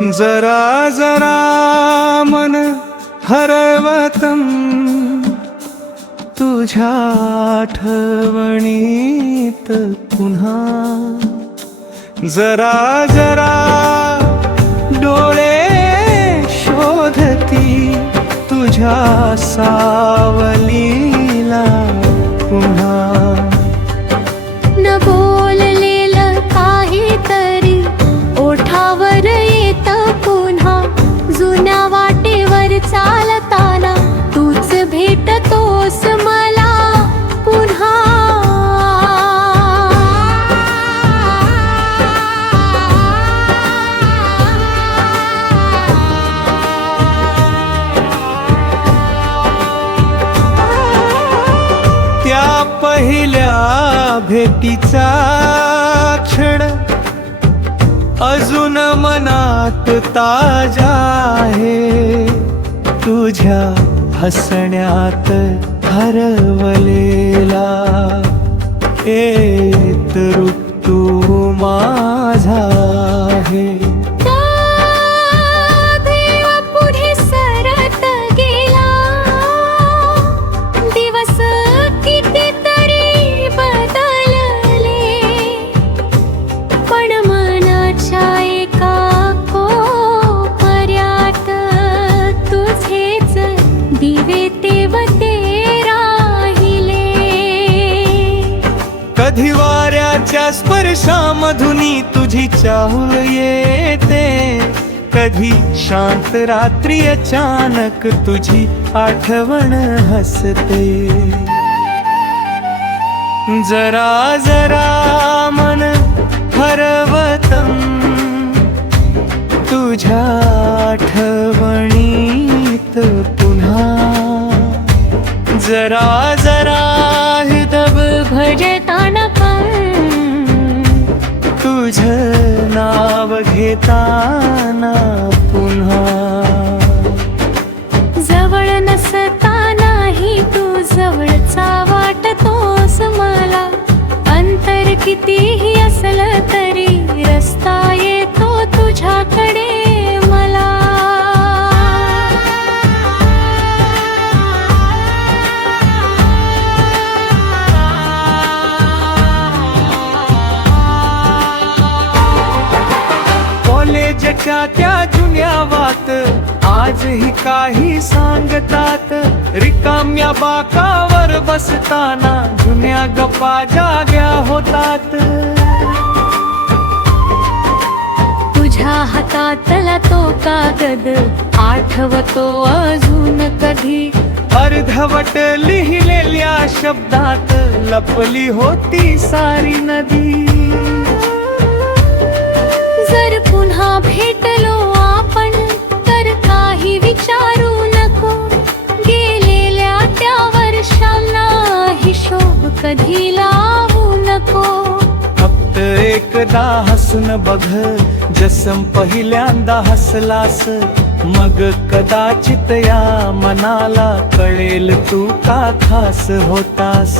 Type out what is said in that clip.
जरा जरा मन हरवतं तुझ्या आठवणीत पुन्हा. जरा जरा डोळे शोधती तुझ्या सावलीला पुन्हा. न बोललेलं काहीतरी ओठावर येत पुन्हा. जुन्या वाटेवर चालताना तूच भेटतोस मला पुन्हा. त्या पहिल्या भेटीचा क्षण अजून मनात ताजा आहे. तुझ्या हसण्यात हरवलेला एक ऋतू माझा आहे. पुढे सरत गेला दिवस कितीतरी बदलले. पण मनाच्या एका कोपऱ्यात तुझेच दिवे तेवते राहिले. कधी वाऱ्याच्या स्पर्शामधुनी तुझी चाहूल येते. कधी शांत रात्री अचानक तुझी आठवण हसते. जरा जरा मन हरवतं तुझ्या आठवणीत पुन्हा. जरा जरा हृदय भजताना पण तुझं नाव घेताना पुन्हा. जवळ नसतानाही तू जवळचा वाटतोस मला. अंतर कितीही असलं तरी रस्ता येतो तुझ्याकडे मला. कॉलेजच्या त्या जुन्या वात आजही काही सांगतात. रिकाम्या बाकावर बसताना जुन्या गप्पा जाग्या होतात. तुझ्या हातातला तो कागद आठवतो अजून कधी. अर्धवट लिहिलेल्या शब्दात लपली होती सारी नदी. जर पुन्हा भेटलो आपण तर काही विचारू नको. गेलेल्या त्या वर्षांना हिशोब कधी लावू नको. फक्त एकदा हसून बघ जसं पहिल्यांदा हसलास. मग कदाचित या मनाला कळेल तू का खास होतास.